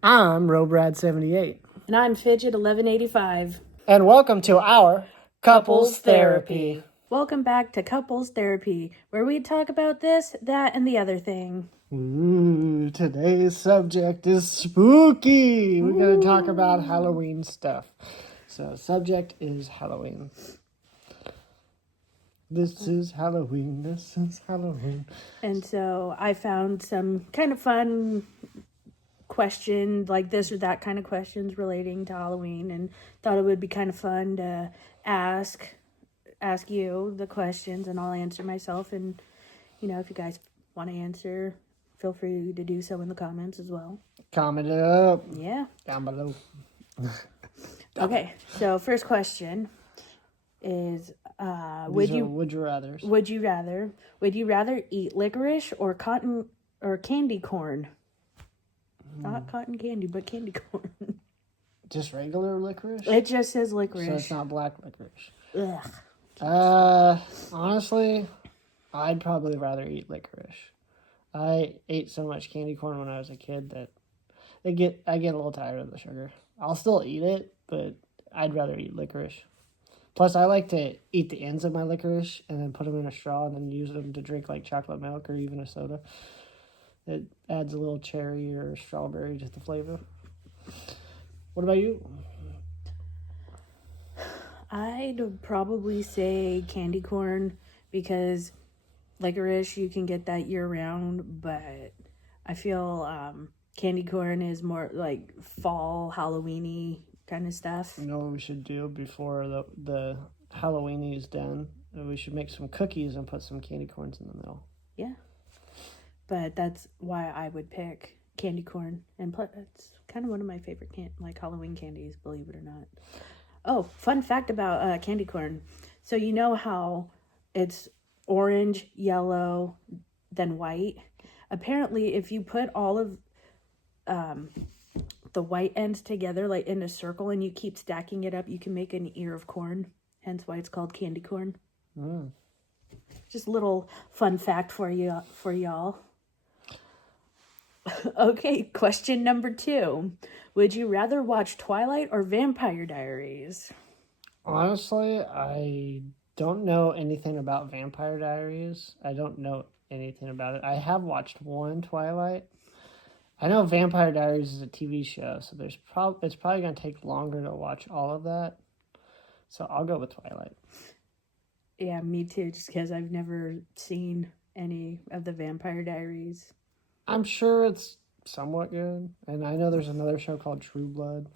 I'm Robrad78. And I'm Fidget 1185. And welcome to our Couples Therapy. Welcome back to Couples Therapy, where we talk about this, that, and the other thing. Ooh, today's subject is spooky. We're going to talk about Halloween stuff. So, subject is Halloween. This is Halloween. This is Halloween. And so I found some kind of fun questions, like this or that kind of questions relating to Halloween, and thought it would be kind of fun to ask you the questions, and I'll answer myself. And, if you guys want to answer, feel free to do so in the comments as well. Comment it up. Yeah. Down below. Okay, so first question is would you rathers? Would you rather eat licorice or candy corn? Not cotton candy, but candy corn. Just regular licorice? It just says licorice. So it's not black licorice. Ugh. Honestly, I'd probably rather eat licorice. I ate so much candy corn when I was a kid that I get a little tired of the sugar. I'll still eat it, but I'd rather eat licorice. Plus, I like to eat the ends of my licorice and then put them in a straw and then use them to drink like chocolate milk or even a soda. It adds a little cherry or strawberry to the flavor. What about you? I'd probably say candy corn because licorice, you can get that year round, but I feel candy corn is more like fall, Halloween-y kind of stuff. You know what we should do before the Halloween is done? We should make some cookies and put some candy corns in the middle. Yeah. But that's why I would pick candy corn. And plus, it's kind of one of my favorite Halloween candies, believe it or not. Oh, fun fact about candy corn. So you know how it's orange, yellow, then white? Apparently, if you put all of the white ends together, like in a circle, and you keep stacking it up, you can make an ear of corn. Hence why it's called candy corn. Just a little fun fact for y'all. Okay, question number 2. Would you rather watch Twilight or Vampire Diaries? Honestly, I don't know anything about Vampire Diaries. I don't know anything about it. I have watched one Twilight. I know Vampire Diaries is a TV show, so it's probably going to take longer to watch all of that. So I'll go with Twilight. Yeah, me too, just because I've never seen any of the Vampire Diaries. I'm sure it's somewhat good. And I know there's another show called True Blood.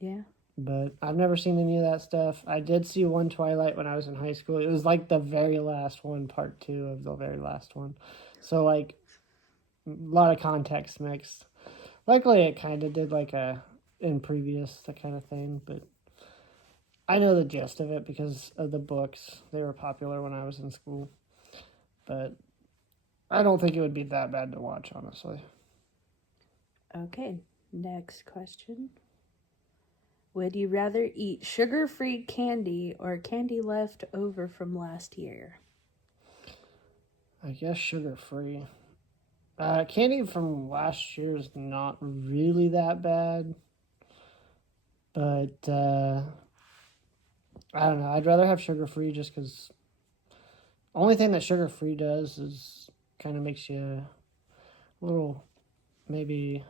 Yeah. But I've never seen any of that stuff. I did see one Twilight when I was in high school. It was like the very last one, part 2 of the very last one. So, like, a lot of context mixed. Luckily, it kind of did like in previous, that kind of thing. But I know the gist of it because of the books. They were popular when I was in school. But I don't think it would be that bad to watch, honestly. Okay, next question. Would you rather eat sugar-free candy or candy left over from last year? I guess sugar-free. Candy from last year is not really that bad. But, I don't know. I'd rather have sugar-free just because only thing that sugar-free does is kind of makes you a little, maybe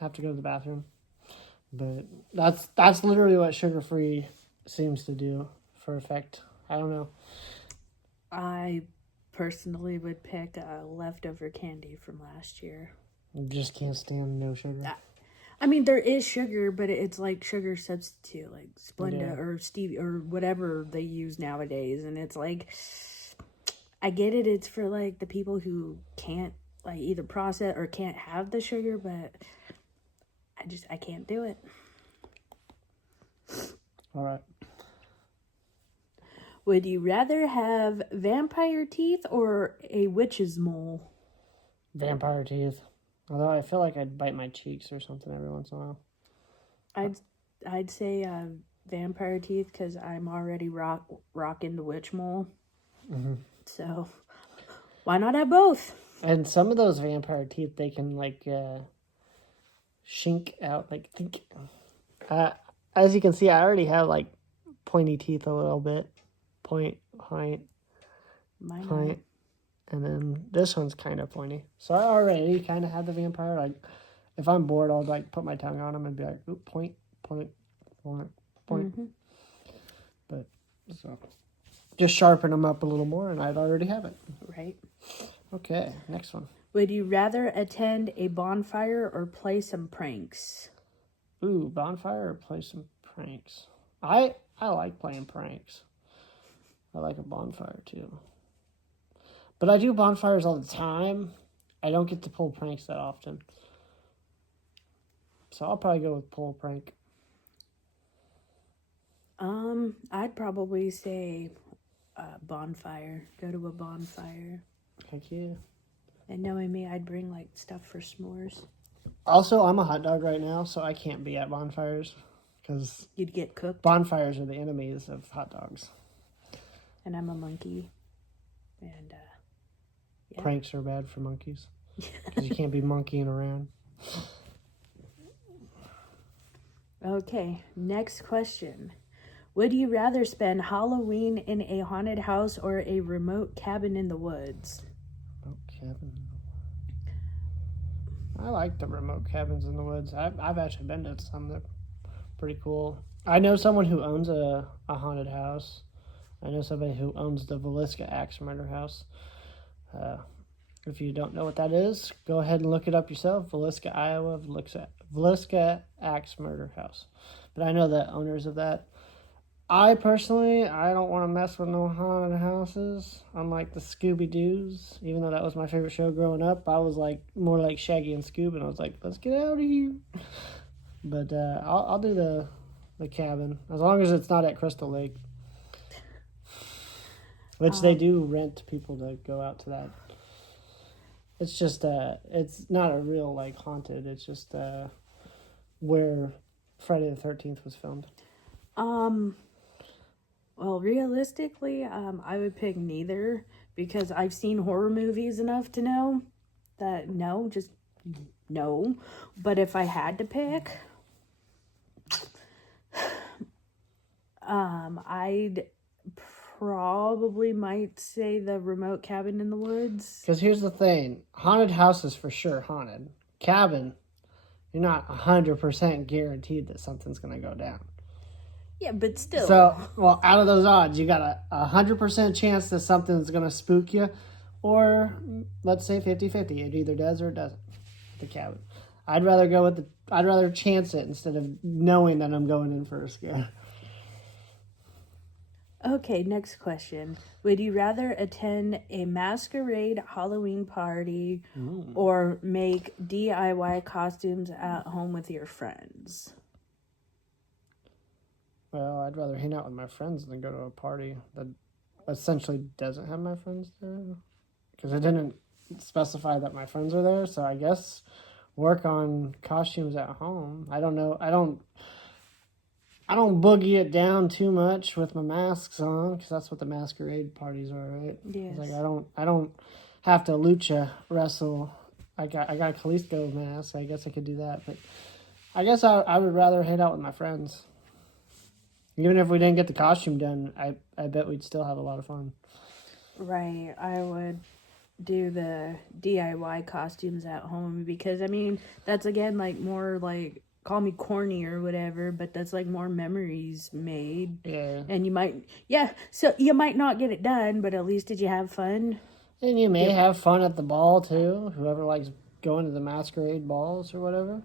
have to go to the bathroom. But that's literally what sugar-free seems to do for effect. I don't know. I personally would pick leftover candy from last year. You just can't stand no sugar. I mean, there is sugar, but it's like sugar substitute, like Splenda or Stevia or whatever they use nowadays. And it's like, I get it. It's for like the people who can't like either process or can't have the sugar, but I can't do it. All right. Would you rather have vampire teeth or a witch's mole? Vampire teeth. Although I feel like I'd bite my cheeks or something every once in a while. I'd say vampire teeth because I'm already rocking the witch mole. Mm-hmm. So why not have both? And some of those vampire teeth, they can like shink out, like think. As you can see, I already have like pointy teeth a little bit. Point, Mine point, and then this one's kind of pointy. So I already kind of have the vampire. Like, if I'm bored, I'll like put my tongue on them and be like, "Ooh, point, point, point, point." Mm-hmm. But so just sharpen them up a little more, and I'd already have it. Right. Okay, next one. Would you rather attend a bonfire or play some pranks? Ooh, bonfire or play some pranks? I like playing pranks. I like a bonfire too. But I do bonfires all the time. I don't get to pull pranks that often. So I'll probably go with pull a prank. I'd probably say bonfire. Go to a bonfire. Heck yeah. And knowing me, I'd bring like stuff for s'mores. Also, I'm a hot dog right now, so I can't be at bonfires because You'd get cooked. bonfires are the enemies of hot dogs. And I'm a monkey. And yeah. Pranks are bad for monkeys because you can't be monkeying around. Okay, next question. Would you rather spend Halloween in a haunted house or a remote cabin in the woods? Remote cabin. I like the remote cabins in the woods. I've actually been to some that are pretty cool. I know someone who owns a haunted house. I know somebody who owns the Villisca Axe Murder House. If you don't know what that is, go ahead and look it up yourself. Villisca, Iowa, Villisca Axe Murder House. But I know the owners of that. I personally, I don't want to mess with no haunted houses. Unlike the Scooby-Doos, even though that was my favorite show growing up, I was like more like Shaggy and Scoob, and I was like, let's get out of here. But I'll do the cabin as long as it's not at Crystal Lake, which they do rent people to go out to that. It's just it's not a real like haunted. It's just where Friday the 13th was filmed. Well, realistically, I would pick neither because I've seen horror movies enough to know that no, just no. But if I had to pick, I'd probably might say the remote cabin in the woods. Because here's the thing. Haunted house is for sure haunted. Cabin, you're not 100% guaranteed that something's going to go down. Yeah, but still. So, well, out of those odds, you got a 100% chance that something's going to spook you. Or, let's say 50-50. It either does or it doesn't. The cabin. I'd rather chance it instead of knowing that I'm going in for a scare. Okay, next question. Would you rather attend a masquerade Halloween party or make DIY costumes at home with your friends? Well, I'd rather hang out with my friends than go to a party that essentially doesn't have my friends there. Because it didn't specify that my friends are there, so I guess work on costumes at home. I don't know. I don't boogie it down too much with my masks on because that's what the masquerade parties are, right? Yes. It's like I don't have to lucha wrestle. I got a Kalisto mask. I guess I could do that, but I guess I would rather hang out with my friends. Even if we didn't get the costume done, I bet we'd still have a lot of fun. Right, I would do the DIY costumes at home because, I mean, that's again like more like, call me corny or whatever, but that's like more memories made. Yeah. And so you might not get it done, but at least did you have fun? And you may have fun at the ball too, whoever likes going to the masquerade balls or whatever.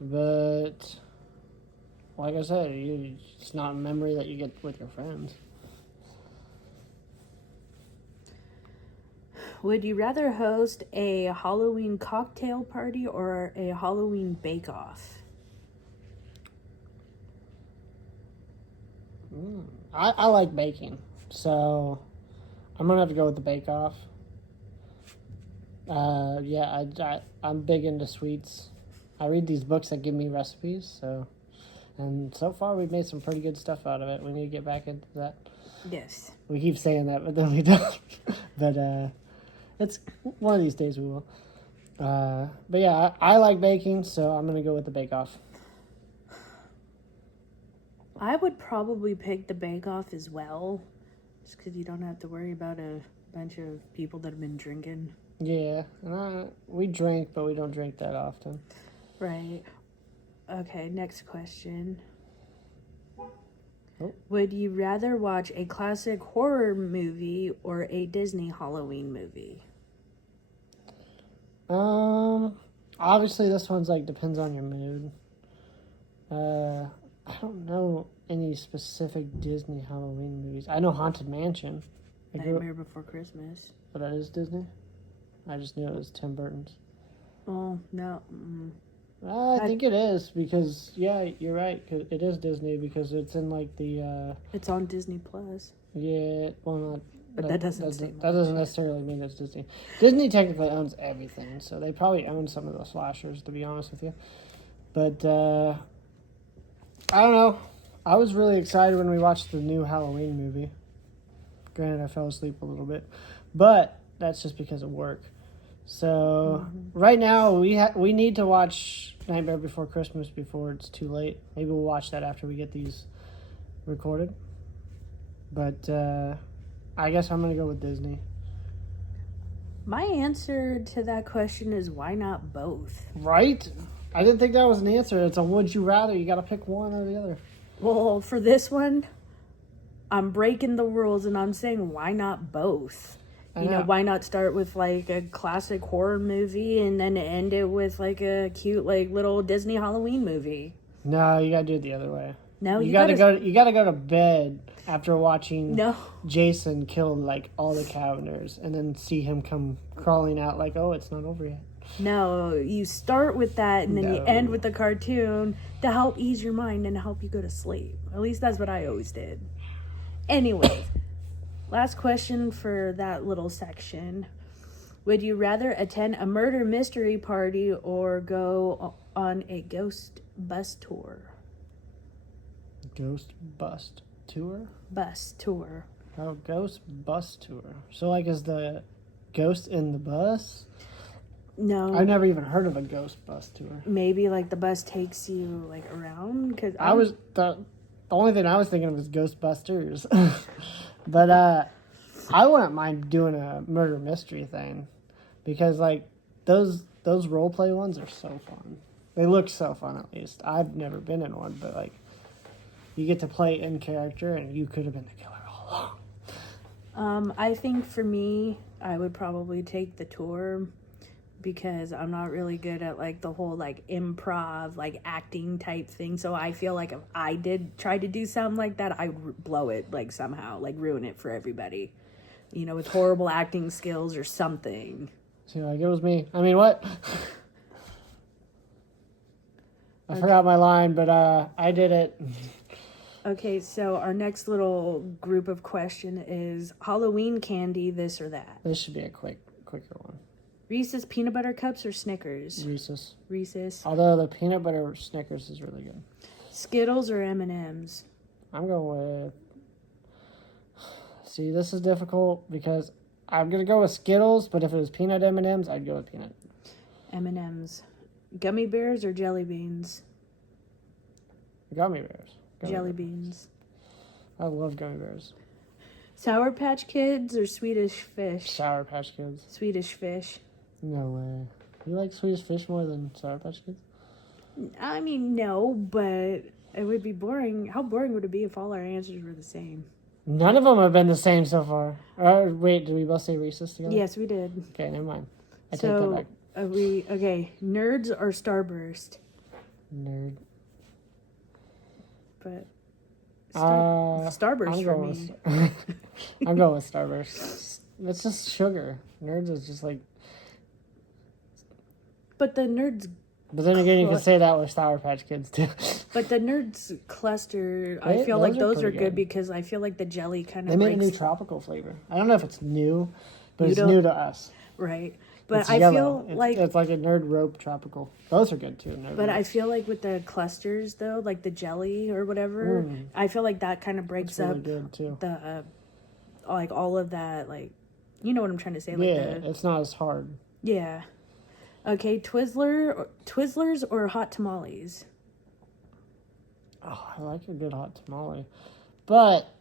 But like I said, it's not a memory that you get with your friends. Would you rather host a Halloween cocktail party or a Halloween bake-off? I like baking, so I'm gonna have to go with the bake-off. I'm big into sweets. I read these books that give me recipes, and so far we've made some pretty good stuff out of it. We need to get back into that. Yes. We keep saying that, but then we don't. But it's one of these days we will. But yeah, I like baking, so I'm gonna go with the Bake Off. I would probably pick the Bake Off as well, just because you don't have to worry about a bunch of people that have been drinking. Yeah, and we drink, but we don't drink that often. Right. Okay, next question. Oh. Would you rather watch a classic horror movie or a Disney Halloween movie? Obviously this one's like depends on your mood. I don't know any specific Disney Halloween movies. I know Haunted Mansion. Nightmare Before Christmas. But that is Disney? I just knew it was Tim Burton's. Oh, no. I think it is because, yeah, you're right. 'Cause it is Disney because it's in like the. It's on Disney Plus. Yeah, well, not. But that doesn't that doesn't necessarily mean it's Disney. Disney technically owns everything, so they probably own some of the slashers, to be honest with you. But I don't know. I was really excited when we watched the new Halloween movie. Granted, I fell asleep a little bit, but that's just because of work. So right now we need to watch Nightmare Before Christmas before it's too late. Maybe we'll watch that after we get these recorded. But I guess I'm gonna go with Disney. My answer to that question is why not both? Right? I didn't think that was an answer. It's a would you rather. You got to pick one or the other. Well, for this one, I'm breaking the rules and I'm saying why not both? You know, why not start with like a classic horror movie and then end it with like a cute like little Disney Halloween movie? No, you gotta do it the other way. No, you gotta go. You gotta go to bed after watching No. Jason kill like all the Cavenders, and then see him come crawling out like, oh, it's not over yet. No, you start with that and then you No. end with the cartoon to help ease your mind and help you go to sleep. At least that's what I always did. Anyway, last question for that little section. Would you rather attend a murder mystery party or go on a ghost bus tour? Ghost bust tour? Bus tour. Oh, ghost bus tour. So like is the ghost in the bus? No. I've never even heard of a ghost bus tour. Maybe like the bus takes you like around because I was the only thing I was thinking of was Ghostbusters, but I wouldn't mind doing a murder mystery thing because like those role play ones are so fun. They look so fun at least. I've never been in one, but like you get to play in character and you could have been the killer all along. I think for me, I would probably take the tour because I'm not really good at like the whole like improv, like acting type thing. So I feel like if I did try to do something like that, I would blow it like somehow, like ruin it for everybody, you know, with horrible acting skills or something. So like it was me. I mean, what? I forgot my line, but I did it. Okay, so our next little group of question is Halloween candy, this or that. This should be a quicker one. Reese's peanut butter cups or Snickers? Reese's. Reese's. Although the peanut butter Snickers is really good. Skittles or M&M's? I'm going with... See, this is difficult because I'm going to go with Skittles, but if it was peanut M&M's, I'd go with peanut. M&M's. Gummy bears or jelly beans? Gummy bears. Jelly beans. I love gummy bears. Sour Patch Kids or Swedish Fish? Sour Patch Kids. Swedish Fish. No way. You like Swedish Fish more than Sour Patch Kids? I mean, no, but it would be boring. How boring would it be if all our answers were the same? None of them have been the same so far. Wait, did we both say Reese's together? Yes, we did. Okay, never mind. I take that back. Okay, Nerds or Starburst? Nerd. But I'm Starburst for going me. I'm going with Starburst. It's just sugar. Nerds is just like... But the Nerds... But then again, you can say that with Sour Patch Kids, too. But the Nerds cluster, I feel like those are good because I feel like the jelly kind of They made a new tropical flavor. I don't know if it's new, but it's Noodle. new to us. Right. But It's I yellow. feel like... It's like a Nerd Rope tropical. Those are good, too. But I feel like with the clusters, though, like the jelly or whatever, I feel like that kind of breaks really up good, too. the, like, all of that, like, you know what I'm trying to say? Like Yeah, it's not as hard. Yeah. Okay, Twizzlers or hot tamales? Oh, I like a good hot tamale, but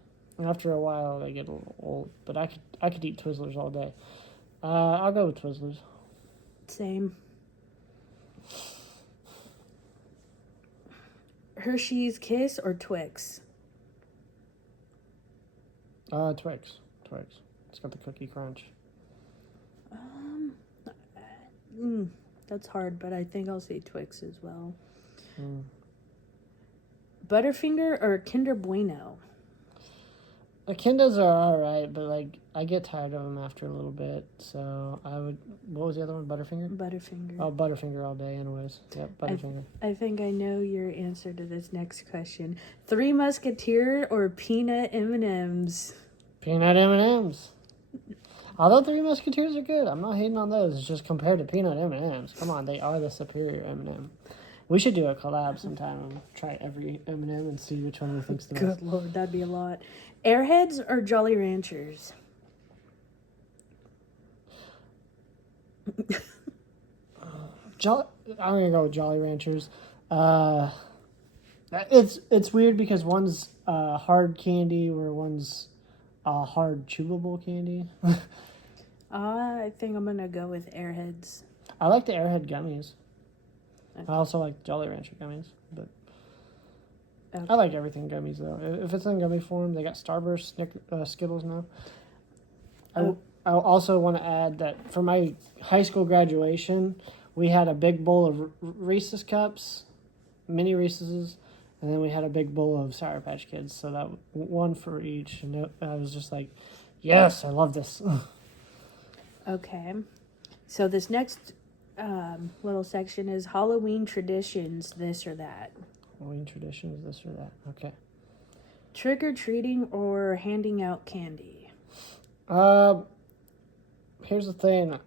after a while they get a little old. But I could eat Twizzlers all day. I'll go with Twizzlers. Same. Hershey's Kiss or Twix? Twix. Twix. It's got the cookie crunch. That's hard, but I think I'll say Twix as well. Mm. Butterfinger or Kinder Bueno? The Kindles are alright, but like I get tired of them after a little bit. So I would. What was the other one? Butterfinger. Butterfinger. Oh, Butterfinger all day, anyways. Yep, Butterfinger. I think I know your answer to this next question. Three Musketeer or peanut M&Ms? Peanut M&Ms. Although Three Musketeers are good, I'm not hating on those. It's just compared to peanut M&Ms. Come on, they are the superior M&M. We should do a collab sometime and try every M&M and see which one we think's the best. Good Lord, that'd be a lot. Airheads or Jolly Ranchers? I'm gonna go with Jolly Ranchers. It's weird because one's hard candy where one's hard chewable candy. I think I'm gonna go with Airheads. I like the Airhead gummies. I also like Jolly Rancher gummies, but Okay. I like everything gummies though. If it's in gummy form, they got Starburst, Skittles now. I also want to add that for my high school graduation, we had a big bowl of Reese's cups, mini Reese's, and then we had a big bowl of Sour Patch Kids. So that one for each, and I was just like, yes, I love this. Okay. So this next little section is Halloween traditions, this or that. Halloween traditions, this or that. Okay. Trick-or-treating or handing out candy? Here's the thing.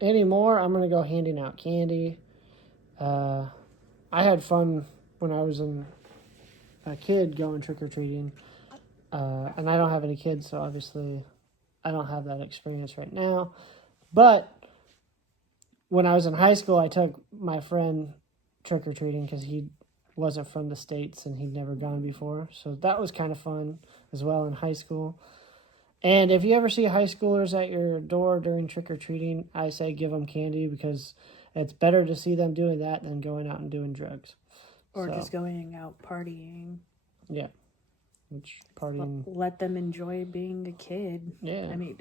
Anymore, I'm gonna go handing out candy. I had fun when I was a kid going trick-or-treating. And I don't have any kids, so obviously I don't have that experience right now. But when I was in high school, I took my friend trick-or-treating because he wasn't from the States and he'd never gone before. So that was kind of fun as well in high school. And if you ever see high schoolers at your door during trick-or-treating, I say give them candy because it's better to see them doing that than going out and doing drugs. Or just going out partying. Yeah. Which partying... Let them enjoy being a kid. Yeah. I mean,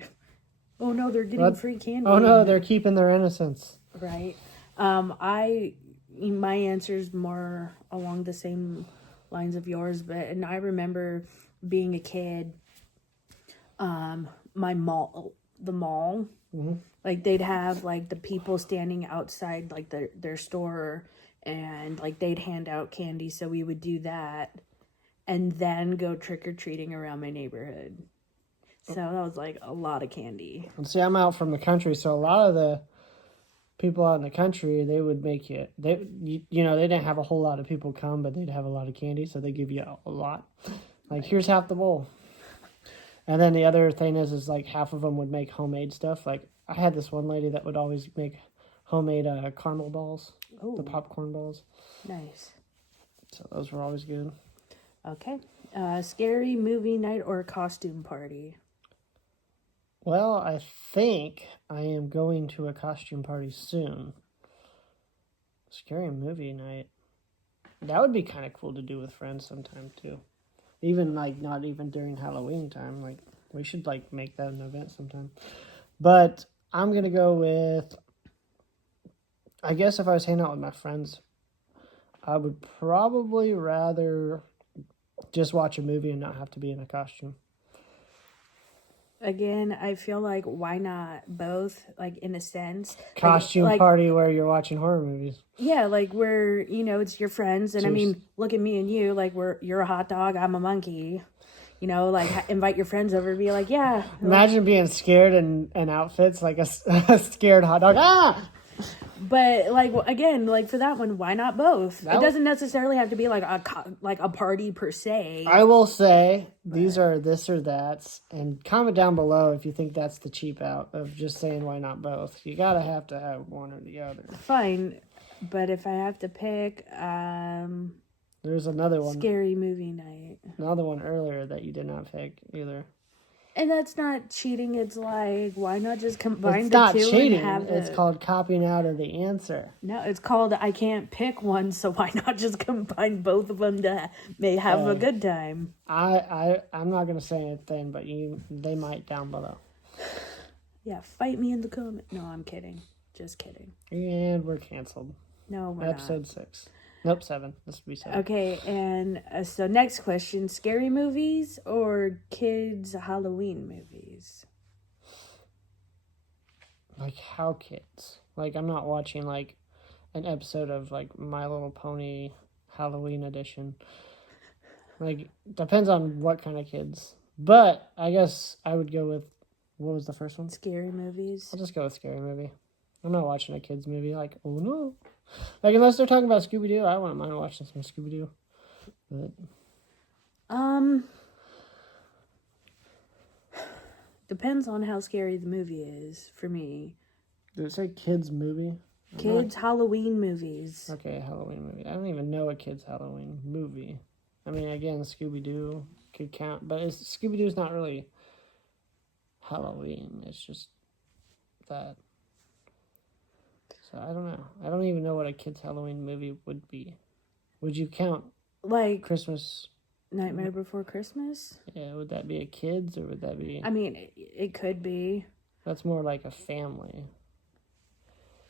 oh no, they're getting free candy. Oh no, they're keeping their innocence. Right. My answer is more along the same lines of yours, and I remember being a kid, the mall, Mm-hmm. like they'd have like the people standing outside like their store, and like they'd hand out candy, so we would do that and then go trick-or-treating around my neighborhood. So that was like a lot of candy. And see, I'm out from the country, so a lot of the people out in the country, they would make they didn't have a whole lot of people come, but they'd have a lot of candy, so they give you a lot. Like, here's half the bowl. And then the other thing is like half of them would make homemade stuff. Like, I had this one lady that would always make homemade caramel balls, the popcorn balls. Nice. So those were always good. Okay. Scary movie night or costume party? Well, I think I am going to a costume party soon. Scary movie night. That would be kind of cool to do with friends sometime too. Even like not even during Halloween time. Like, we should like make that an event sometime. But I'm going to go with, I guess if I was hanging out with my friends, I would probably rather just watch a movie and not have to be in a costume. Again, I feel like why not both, like in a sense. Costume party where you're watching horror movies. Yeah, like where, it's your friends. And Cheers. I mean, look at me and you, like you're a hot dog, I'm a monkey. Like invite your friends over and be like, yeah. Imagine being scared in outfits like a scared hot dog. Ah! But like again, like for that one, why not both? That It doesn't necessarily have to be like a party per se. I will say these are this or that's, and comment down below if you think that's the cheap out of just saying why not both. You gotta have to have one or the other. Fine, but if I have to pick, There's another one, scary movie night, another one earlier that you did not pick either. and that's not cheating. It's like why not just combine It's the not two cheating. and have It's it? called copying out of the answer. No, it's called I can't pick one, so why not just combine both of them to may have a good time? I'm not gonna say anything, but they might down below. Yeah, fight me in the comment. No, I'm kidding. Just kidding. And we're canceled. No, we're Episode 6. Nope, 7. This would be 7. Okay, and so next question: scary movies or kids Halloween movies? Like how kids? Like I'm not watching like an episode of like My Little Pony Halloween edition. Like depends on what kind of kids. But I guess I would go with what was the first one? Scary movies. I'll just go with scary movie. I'm not watching a kids movie like oh no. Like unless they're talking about Scooby Doo, I wouldn't mind watching some Scooby Doo. But Depends on how scary the movie is for me. did it say kids movie? Kids Halloween movies. Okay, Halloween movie. I don't even know a kid's Halloween movie. I mean, again, Scooby Doo could count, but Scooby Doo's not really Halloween. It's just that. So I don't know. I don't even know what a kid's Halloween movie would be. Would you count Like Christmas? Nightmare Before Christmas? Yeah, would that be a kids or would that be? I mean, it could be. That's more like a family.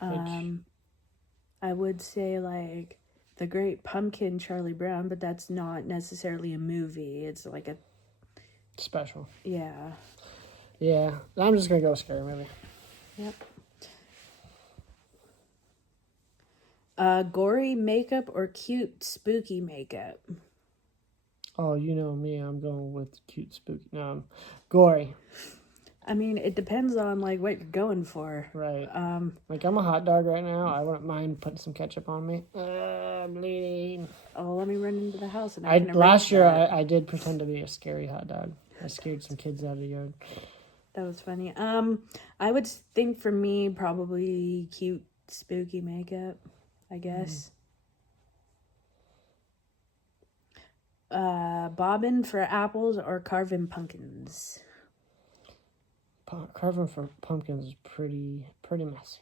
I would say like The Great Pumpkin, Charlie Brown, but that's not necessarily a movie. It's like a Special. yeah. Yeah, I'm just gonna go with scary movie. Yep. Gory makeup or cute spooky makeup? Oh, you know me. I'm going with cute spooky. No, gory. I mean, it depends on like what you're going for. Right. Like I'm a hot dog right now. I wouldn't mind putting some ketchup on me. I'm bleeding. Oh, let me run into the house and Last year I did pretend to be a scary hot dog. I scared some kids out of the yard. That was funny. I would think for me probably cute spooky makeup, I guess. Bobbin for apples or carving pumpkins? Carving for pumpkins is pretty messy.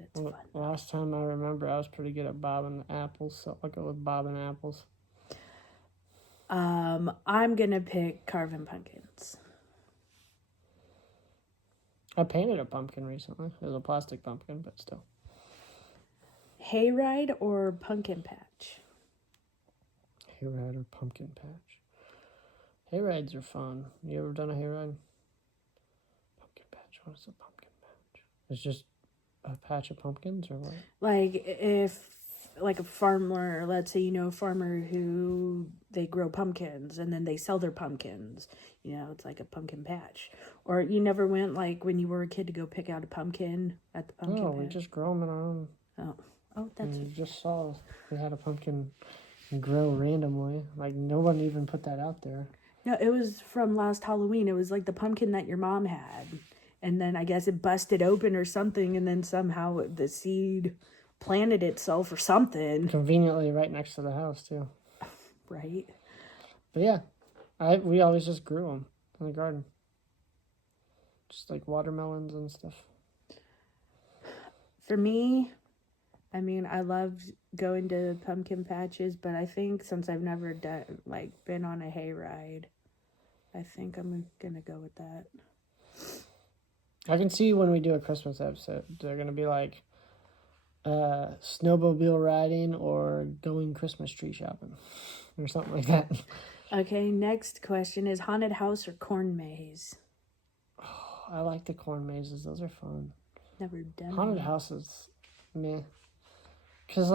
It's fun. Last time I remember, I was pretty good at bobbing the apples, so I'll go with bobbing apples. I'm gonna pick carving pumpkins. I painted a pumpkin recently. It was a plastic pumpkin, but still. Hayride or pumpkin patch? Hayride or pumpkin patch? Hayrides are fun. You ever done a hayride? Pumpkin patch. What is a pumpkin patch? It's just a patch of pumpkins or what? Like if like a farmer, let's say a farmer who they grow pumpkins and then they sell their pumpkins. It's like a pumpkin patch. Or you never went like when you were a kid to go pick out a pumpkin at the pumpkin patch? No, we just grow them in our own. Oh, that's You just saw we had a pumpkin grow randomly. Like no one even put that out there. No, it was from last Halloween. It was like the pumpkin that your mom had. And then I guess it busted open or something, and then somehow the seed planted itself or something. Conveniently right next to the house too. Right. But yeah, we always just grew them in the garden. Just like watermelons and stuff. For me, I mean, I love going to pumpkin patches, but I think since I've never been on a hayride, I think I'm gonna go with that. I can see when we do a Christmas episode, they're gonna be like snowmobile riding or going Christmas tree shopping or something like that. Okay, next question is haunted house or corn maze? Oh, I like the corn mazes. Those are fun. Never done Haunted one. houses, meh. Because,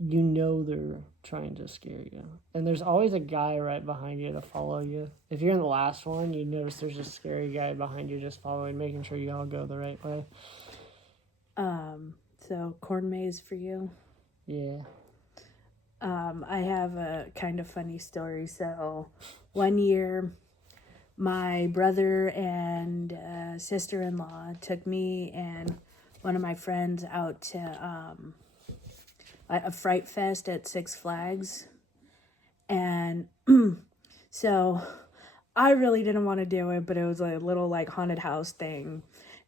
they're trying to scare you. And there's always a guy right behind you to follow you. If you're in the last one, you notice there's a scary guy behind you just following, making sure you all go the right way. So corn maze for you. Yeah. I have a kind of funny story. So one year, my brother and sister-in-law took me and one of my friends out to a Fright Fest at Six Flags. And so I really didn't want to do it, but it was a little like haunted house thing.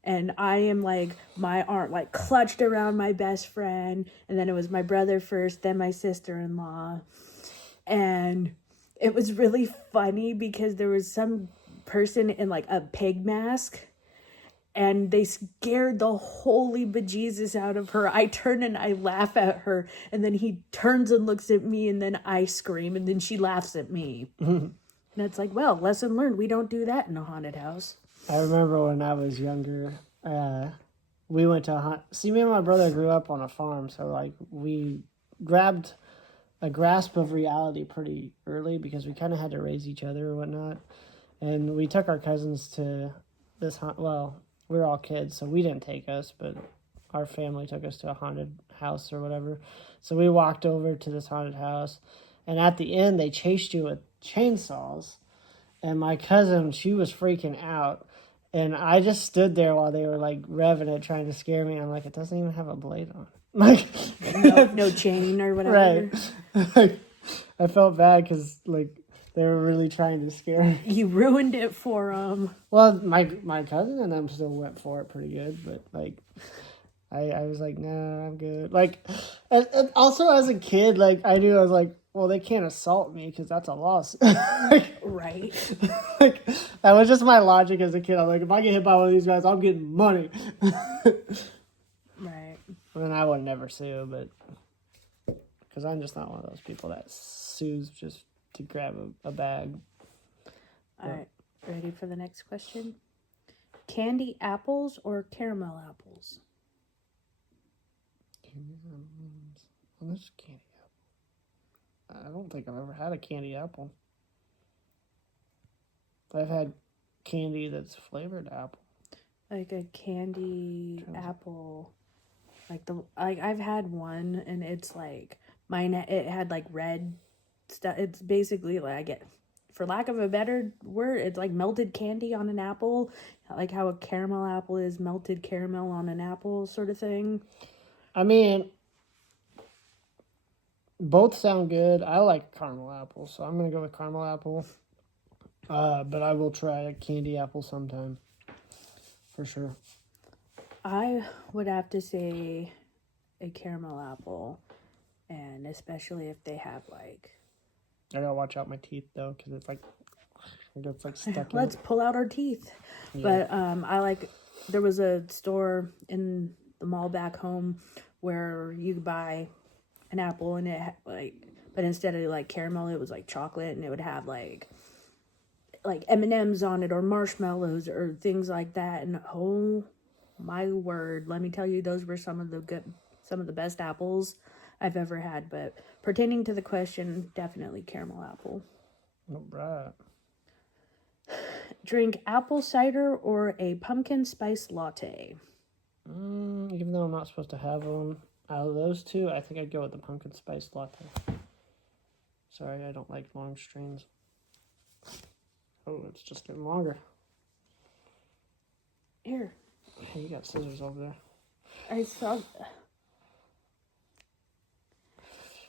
And I am like, my arm like clutched around my best friend. And then it was my brother first, then my sister-in-law. And it was really funny because there was some person in like a pig mask and they scared the holy bejesus out of her. I turn and I laugh at her, and then he turns and looks at me, and then I scream, and then she laughs at me. And it's like, well, lesson learned. We don't do that in a haunted house. I remember when I was younger, we went to see, me and my brother grew up on a farm, so like we grabbed a grasp of reality pretty early because we kind of had to raise each other or whatnot. And we took our cousins to this well, we were all kids, so we didn't take us, but our family took us to a haunted house or whatever. So we walked over to this haunted house, and at the end they chased you with chainsaws. And my cousin, she was freaking out. And I just stood there while they were like revving it, trying to scare me. I'm like, it doesn't even have a blade on. Like, no chain or whatever. Right. Like, I felt bad because like they were really trying to scare me. You ruined it for them. Well, my cousin and them still went for it pretty good, but like I was like, no, I'm good. Like, and also as a kid, like I knew I was like, well, they can't assault me because that's a loss. Like, Right. like that was just my logic as a kid. I'm like, if I get hit by one of these guys, I'm getting money. Right. And I would never sue, but because I'm just not one of those people that sues just to grab a bag. All right. Ready for the next question? Candy apples or caramel apples? Well, this candy apple. I don't think I've ever had a candy apple. I've had candy that's flavored apple. Like a candy apple. I've had one, and it's like mine. It had like red stuff. It's basically like, I get, for lack of a better word, it's like melted candy on an apple, like how a caramel apple is melted caramel on an apple, sort of thing. I mean, both sound good. I like caramel apple, so I'm gonna go with caramel apple. But I will try a candy apple sometime, for sure. I would have to say a caramel apple, and especially if they have like. I gotta watch out my teeth though, because it's like stuck. Let's pull out our teeth. Yeah. But I like. There was a store in the mall back home where you could buy an apple, and it like, but instead of like caramel, it was like chocolate, and it would have like M&Ms on it or marshmallows or things like that. And oh my word, let me tell you, those were some of the best apples I've ever had. But pertaining to the question, definitely caramel apple. All right. Drink apple cider or a pumpkin spice latte? Even though I'm not supposed to have one, out of those two, I think I'd go with the pumpkin spice latte. Sorry, I don't like long strings. Oh, it's just getting longer. Here. Hey, you got scissors over there. I saw.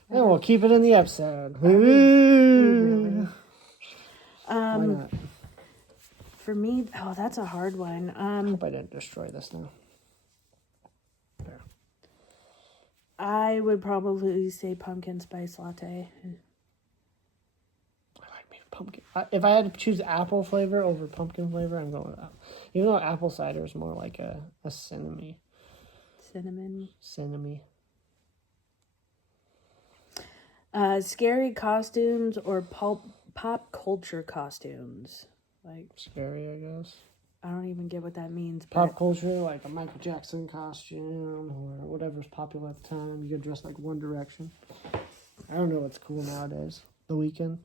And we'll keep it in the episode. Really. Why not? For me, that's a hard one. I hope I didn't destroy this now. There. I would probably say pumpkin spice latte. I like me pumpkin. If I had to choose apple flavor over pumpkin flavor, I'm going with that. Even though apple cider is more like a cinnamon. Cinnamon. Scary costumes or pop culture costumes? Like Scary, I guess. I don't even get what that means. Pop culture, like a Michael Jackson costume or whatever's popular at the time. You get dressed like One Direction. I don't know what's cool nowadays. The Weeknd.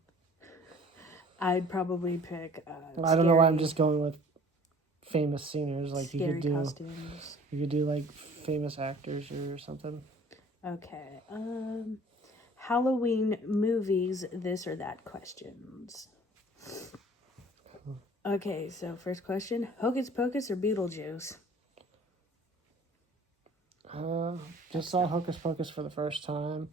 I'd probably pick. I don't know why I'm just going with famous singers. Like Scary costumes. You could do like famous actors or something. Okay. Halloween movies, this or that questions. Okay, so first question, Hocus Pocus or Beetlejuice? Just saw Hocus Pocus for the first time.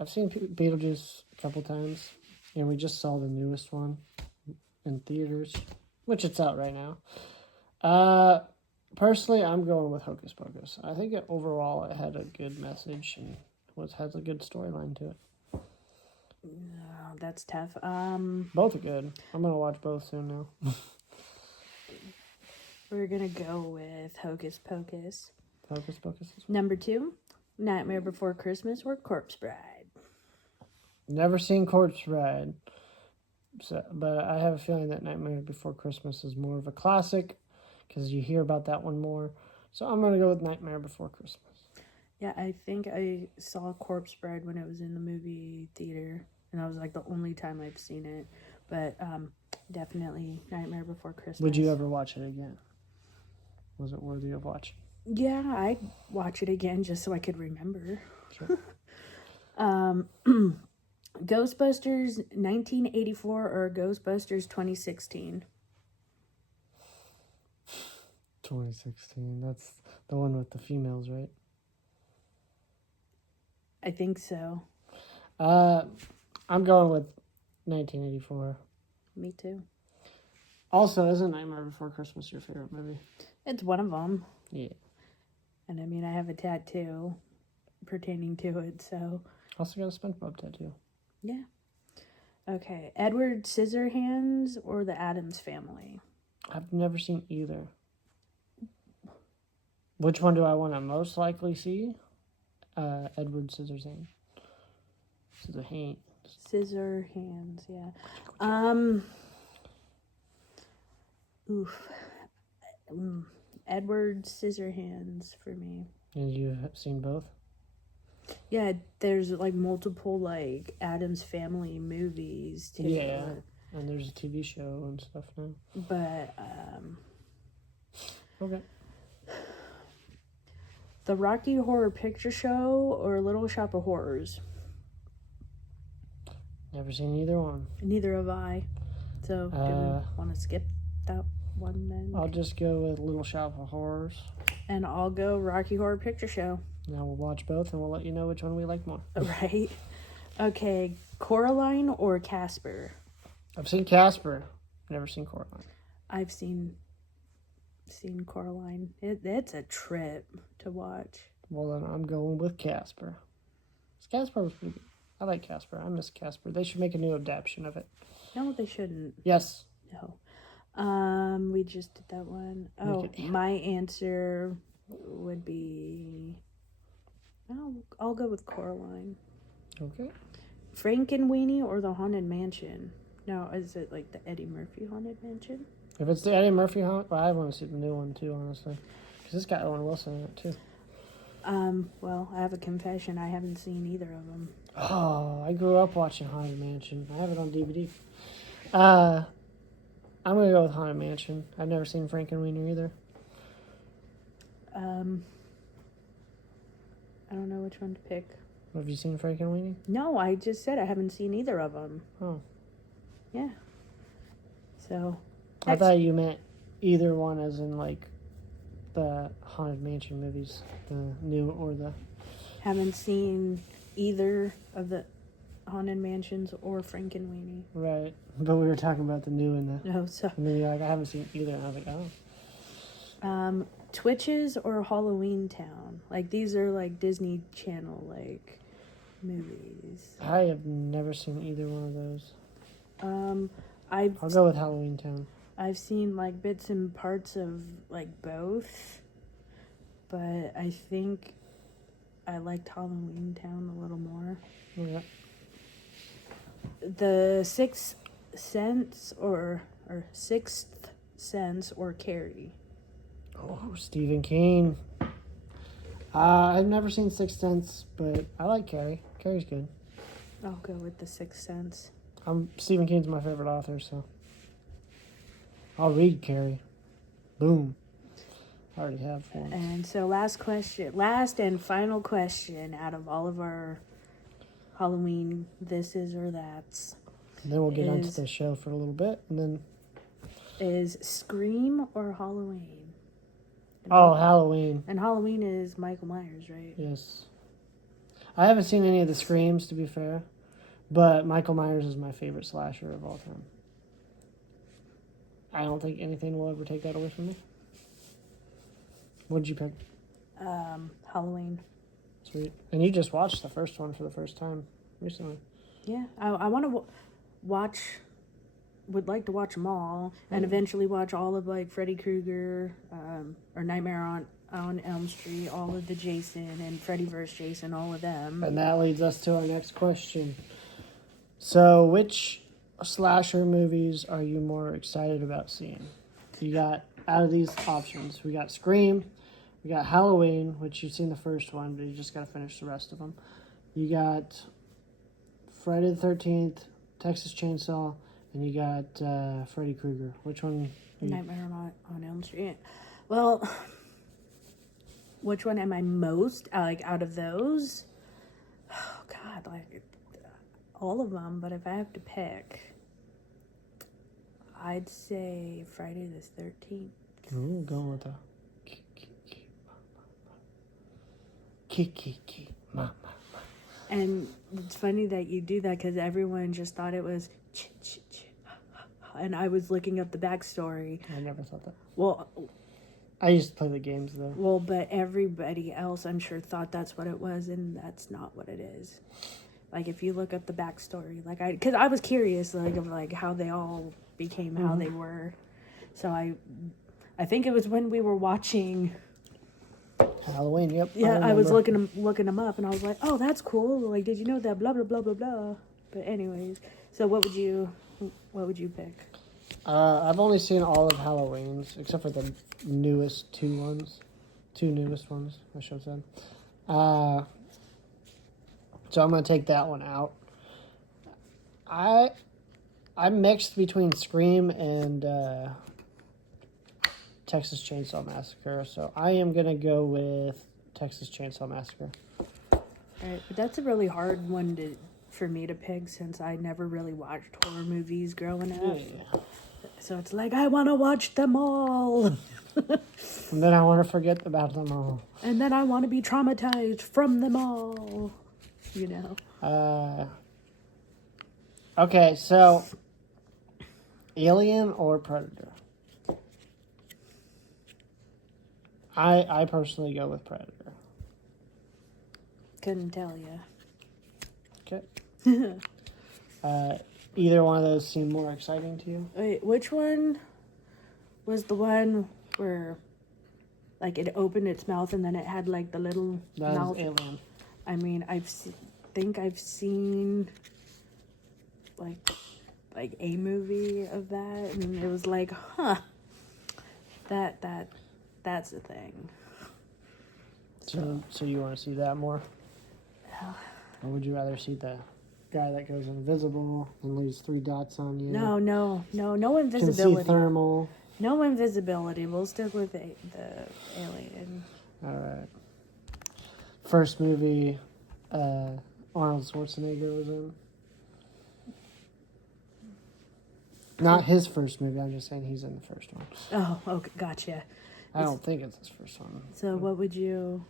I've seen Beetlejuice a couple times, and we just saw the newest one in theaters, which it's out right now. Personally, I'm going with Hocus Pocus. I think overall it had a good message and has a good storyline to it. Oh, that's tough. Both are good. I'm gonna watch both soon now. We're gonna go with Hocus Pocus. Hocus Pocus. Number 2, Nightmare Before Christmas or Corpse Bride? Never seen Corpse Bride, but I have a feeling that Nightmare Before Christmas is more of a classic because you hear about that one more. So I'm gonna go with Nightmare Before Christmas. Yeah, I think I saw Corpse Bride when it was in the movie theater, and that was like the only time I've seen it. But definitely Nightmare Before Christmas. Would you ever watch it again? Was it worthy of watching? Yeah, I'd watch it again just so I could remember. Sure. Ghostbusters 1984 or Ghostbusters 2016? 2016. That's the one with the females, right? I think so. I'm going with 1984. Me too. Also, isn't Nightmare Before Christmas your favorite movie? It's one of them. Yeah. And I mean, I have a tattoo pertaining to it, so. Also got a SpongeBob tattoo. Yeah. Okay. Edward Scissorhands or the Addams Family? I've never seen either. Which one do I want to most likely see? Edward Scissorhands. Scissorhands, yeah. Edward Scissorhands for me. And you have seen both? Yeah, there's like multiple like Addams Family movies too. Yeah, and there's a TV show and stuff now. But Okay. The Rocky Horror Picture Show or Little Shop of Horrors? Never seen either one. Neither have I. So do we want to skip that one then? I'll just go with Little Shop of Horrors. And I'll go Rocky Horror Picture Show. Now we'll watch both and we'll let you know which one we like more. Right. Okay, Coraline or Casper? I've seen Casper. Never seen Coraline. I've seen Coraline. It's a trip to watch. Well, then I'm going with Casper. Casper was pretty good. I like Casper. I miss Casper. They should make a new adaptation of it. No, they shouldn't. Yes. No. We just did that one. Oh, my answer would be... I'll go with Coraline. Okay. Frankenweenie or the Haunted Mansion? No, is it like the Eddie Murphy Haunted Mansion? If it's the Eddie Murphy Well, I want to see the new one too, honestly. Because it's got Owen Wilson in it too. Well, I have a confession. I haven't seen either of them. Oh, I grew up watching Haunted Mansion. I have it on DVD. I'm going to go with Haunted Mansion. I've never seen Frankenweenie either. I don't know which one to pick. Have you seen Frankenweenie? No, I just said I haven't seen either of them. Oh. Yeah. So. I thought you meant either one as in like the Haunted Mansion movies, the new or the... Haven't seen either of the Haunted Mansions or Frankenweenie. Right. But we were talking about the new and the... No, so. And then you're like, I haven't seen either. And I was like, oh. Twitches or Halloween Town? Like, these are like Disney Channel, like, movies. I have never seen either one of those. I'll go with Halloween Town. I've seen like bits and parts of like both, but I think I liked Halloween Town a little more. Yeah. The Sixth Sense or Sixth Sense or Carrie? Oh, Stephen King. I've never seen Sixth Sense, but I like Carrie. Carrie's good. I'll go with the Sixth Sense. Stephen King's my favorite author, so I'll read Carrie. Boom. I already have one. And so last and final question out of all of our Halloween thises or that's. And then we'll get onto the show for a little bit, and then... Is Scream or Halloween? Halloween. And Halloween is Michael Myers, right? Yes. I haven't seen any of the Screams, to be fair, but Michael Myers is my favorite slasher of all time. I don't think anything will ever take that away from me. What did you pick? Halloween. Sweet. And you just watched the first one for the first time recently. Yeah, I want to would like to watch them all and eventually watch all of like Freddy Krueger or Nightmare on Elm Street, all of the Jason and Freddy vs. Jason, all of them. And that leads us to our next question. So, which slasher movies are you more excited about seeing? You got, out of these options, we got Scream, we got Halloween, which you've seen the first one, but you just got to finish the rest of them. You got Friday the 13th, Texas Chainsaw, and you got Freddy Krueger. Which one? Nightmare on Elm Street. Well, which one am I most like out of those? Oh God, like all of them. But if I have to pick, I'd say Friday the 13th. Ooh, going with the Kiki mama. And it's funny that you do that because everyone just thought it was and I was looking up the backstory. I never thought that. Well, I used to play the games though. Well, but everybody else, I'm sure, thought that's what it was, and that's not what it is. Like, if you look up the backstory, like because I was curious, like of like how they all became how they were. So I think it was when we were watching Halloween. Yep. Yeah, I was looking them up, and I was like, oh, that's cool. Like, did you know that? Blah blah blah blah blah. But anyways, so what would you pick? I've only seen all of Halloween's except for the newest two newest ones, I should have said. So I'm gonna take that one out. I'm mixed between Scream and Texas Chainsaw Massacre, so I am gonna go with Texas Chainsaw Massacre. Right, but that's a really hard one for me to pick since I never really watched horror movies growing up. Yeah. So it's like I want to watch them all. And then I want to forget about them all. And then I want to be traumatized from them all. You know. Okay, so Alien or Predator? I personally go with Predator. Couldn't tell you. Okay. Either one of those seem more exciting to you? Wait, which one was the one where, like, it opened its mouth and then it had like the little mouth? That is Alien. I mean, think I've seen like a movie of that, and it was like, huh, that's the thing. So you want to see that more? Yeah. Or would you rather see the guy that goes invisible and leaves 3 dots on you? No invisibility. Can see thermal. No invisibility. We'll stick with the alien. All right. First movie Arnold Schwarzenegger was in. Not his first movie. I'm just saying he's in the first one. Oh, okay, gotcha. I don't think it's his first one. So what would you?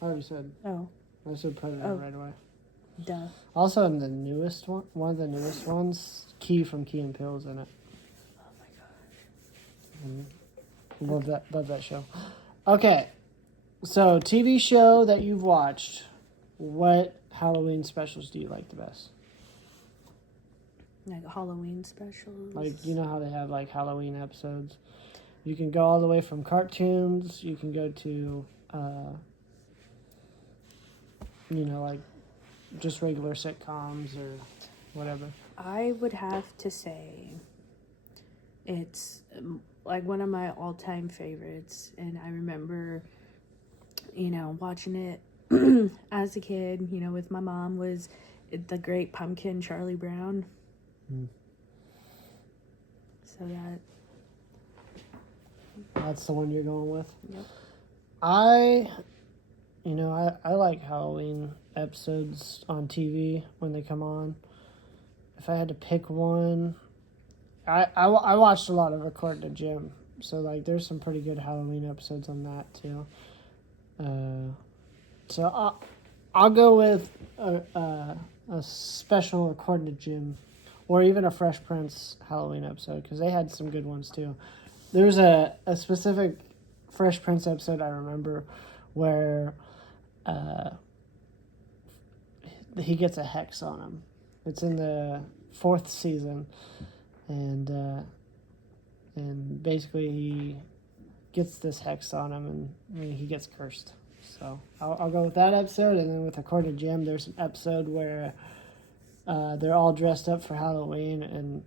I already said. Oh. I said Predator right away. Duh. Also, in the newest one of the newest ones, Key from Key and Peele's in it. Oh my gosh. Love that show. Okay, so TV show that you've watched, what Halloween specials do you like the best? Like Halloween specials. Like, you know how they have like Halloween episodes? You can go all the way from cartoons, you can go to like just regular sitcoms or whatever. I would have to say it's like one of my all-time favorites, and I remember watching it as a kid with my mom, was The Great Pumpkin, Charlie Brown. So That's the one you're going with? Yep. I like Halloween episodes on TV when they come on. If I had to pick one, I watched a lot of Record the Gym, so like there's some pretty good Halloween episodes on that too. So I'll go with a special Record the Gym, or even a Fresh Prince Halloween episode, because they had some good ones too. There's a specific Fresh Prince episode I remember where he gets a hex on him. It's in the 4th season, and basically he gets this hex on him, and he gets cursed. So I'll go with that episode, and then with According to Jim, there's an episode where they're all dressed up for Halloween, and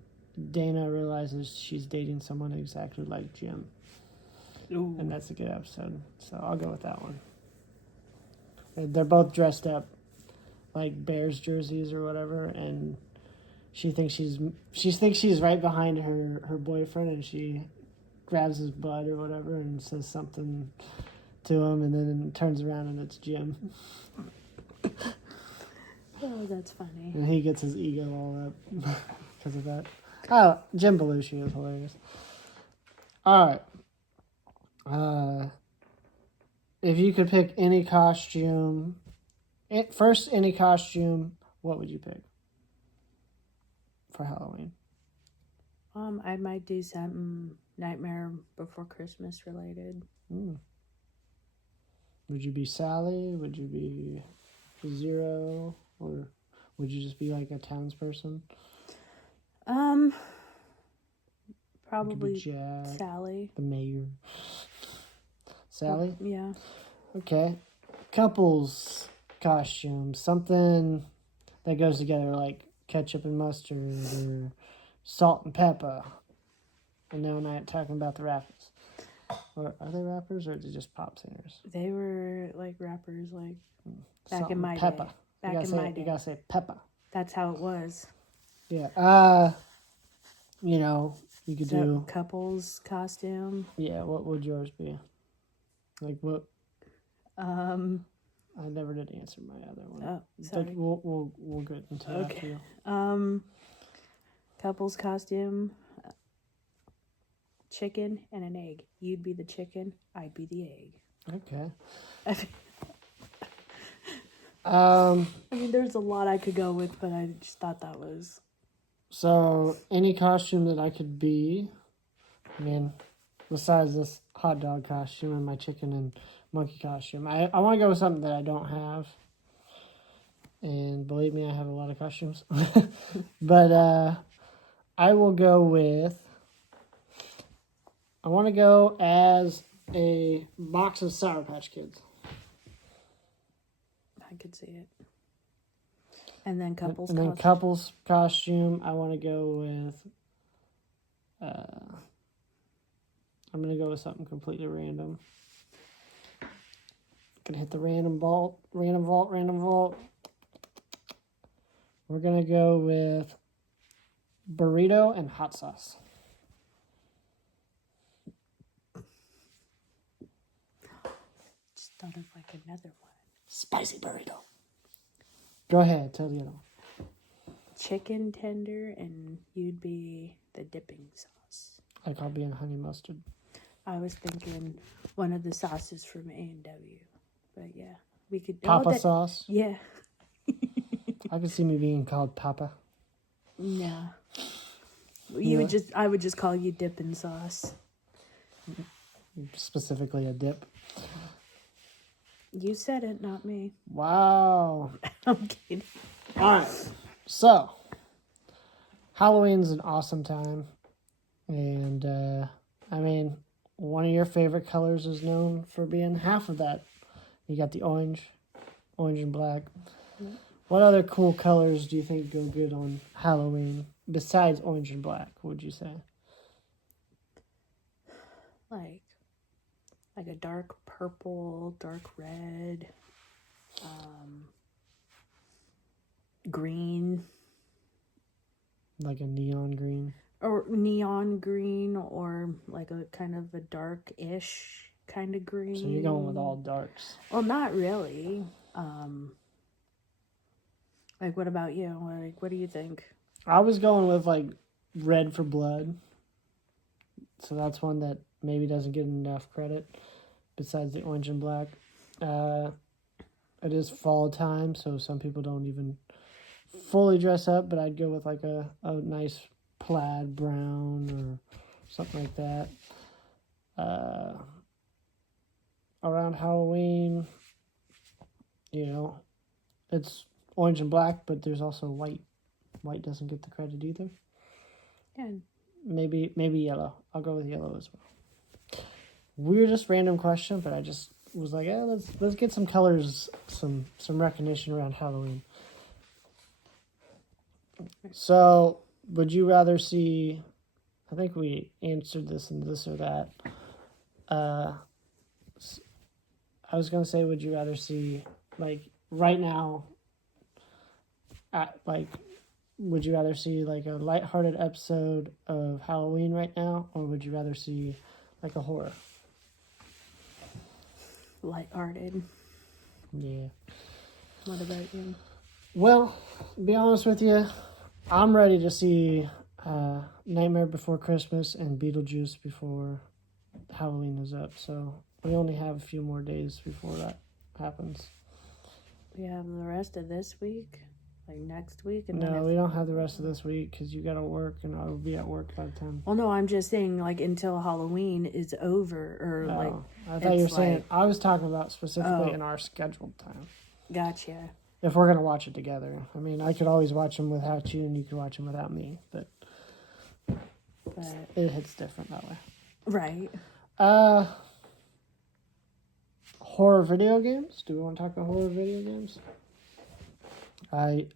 Dana realizes she's dating someone exactly like Jim. Ooh. And that's a good episode. So I'll go with that one. They're both dressed up like Bears jerseys or whatever, and she thinks she's right behind her boyfriend, and she grabs his butt or whatever and says something to him, and then turns around and it's Jim. Oh, that's funny. And he gets his ego all up because of that. Oh, Jim Belushi is hilarious. All right. If you could pick any costume, any costume, what would you pick for Halloween? I might do something Nightmare Before Christmas related. Would you be Sally? Would you be Zero? Or would you just be like a townsperson? Probably Jack, Sally. the mayor. Sally? Yeah. Okay. Couples costume. Something that goes together like ketchup and mustard or salt and pepper. And now I'm not talking about the rappers. Or are they rappers or are they just pop singers? They were like rappers, like back Salt in my and pepper. day. Back in my day. You gotta say pepper. That's how it was. Yeah. You could do couples costume. Yeah, what would yours be? Like what? I never did answer my other one. Oh, sorry. But we'll get into that Okay. too. Couples costume. Chicken and an egg. You'd be the chicken. I'd be the egg. Okay. I mean, there's a lot I could go with, but I just thought that was. So any costume that I could be, besides this hot dog costume and my chicken and monkey costume, I want to go with something that I don't have. And believe me, I have a lot of costumes. But I will go with. I want to go as a box of Sour Patch Kids. I could see it. And then couples And then couples costume, I want to go with. I'm going to go with something completely random. Gonna hit the random vault. We're going to go with burrito and hot sauce. Just thought of like another one. Spicy burrito. Go ahead, tell the other one. Chicken tender, and you'd be the dipping sauce. Like I'll be in honey mustard. I was thinking one of the sauces from A&W. But yeah, we could. Papa sauce? Yeah. I could see me being called Papa. No. Yeah. I would just call you dipping sauce. Specifically a dip. You said it, not me. Wow. I'm kidding. All right. So, Halloween's an awesome time. And, one of your favorite colors is known for being half of that. You got the orange and black. Mm-hmm. What other cool colors do you think go good on Halloween besides orange and black, would you say? Like a dark purple, dark red, green. Like a neon green? or neon green, or like a kind of a dark-ish kind of green. So you're going with all darks. Well, not really. Like, what about you? Like, what do you think? I was going with like red for blood. So that's one that maybe doesn't get enough credit besides the orange and black. It is fall time, so some people don't even fully dress up, but I'd go with like a nice plaid brown or something like that. Around Halloween, it's orange and black, but there's also white. White doesn't get the credit either. Yeah. Maybe yellow. I'll go with yellow as well. Weirdest random question, but I just was like, let's get some colors, some recognition around Halloween. So, would you rather see? I think we answered this and this or that. I was gonna say, would you rather see like right now? Would you rather see like a lighthearted episode of Halloween right now, or would you rather see like a horror? Lighthearted. Yeah. What about you? Well, to be honest with you, I'm ready to see Nightmare Before Christmas and Beetlejuice before Halloween is up. So we only have a few more days before that happens. We have the rest of this week, like next week, and No, we don't have the rest of this week because you got to work, and I'll be at work by the time. Well, no, I'm just saying like until Halloween is over, or like. I thought you were saying. Like, I was talking about specifically in our scheduled time. Gotcha. If we're gonna watch it together, I mean, I could always watch them without you, and you could watch them without me, but it hits different that way. Right. Horror video games. Do we want to talk about horror video games? I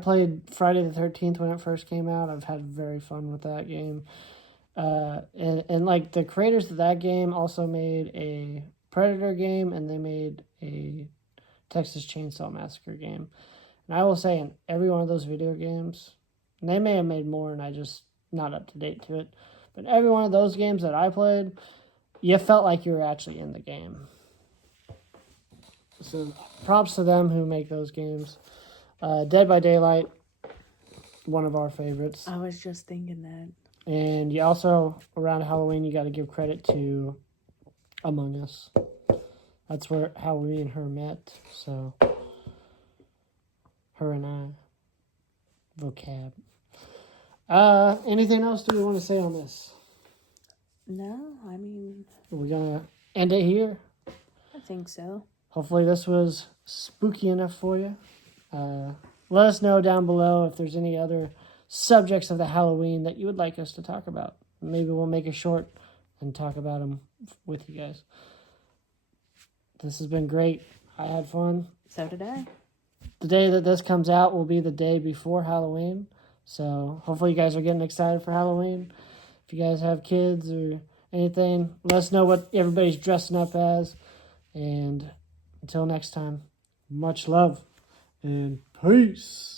played Friday the 13th when it first came out. I've had very fun with that game. And like the creators of that game also made a Predator game, and they made a Texas Chainsaw Massacre game. And I will say, in every one of those video games, and they may have made more and I just not up to date to it, but every one of those games that I played, you felt like you were actually in the game. So props to them who make those games. Dead by Daylight, one of our favorites. I was just thinking that. And you also, around Halloween, you got to give credit to Among Us. That's how we and her met. So, her and I. Vocab. Anything else do we want to say on this? No, I mean. Are we going to end it here? I think so. Hopefully this was spooky enough for you. Let us know down below if there's any other subjects of the Halloween that you would like us to talk about. Maybe we'll make a short and talk about them with you guys. This has been great. I had fun. So did I. The day that this comes out will be the day before Halloween. So hopefully you guys are getting excited for Halloween. If you guys have kids or anything, let us know what everybody's dressing up as. And until next time, much love and peace.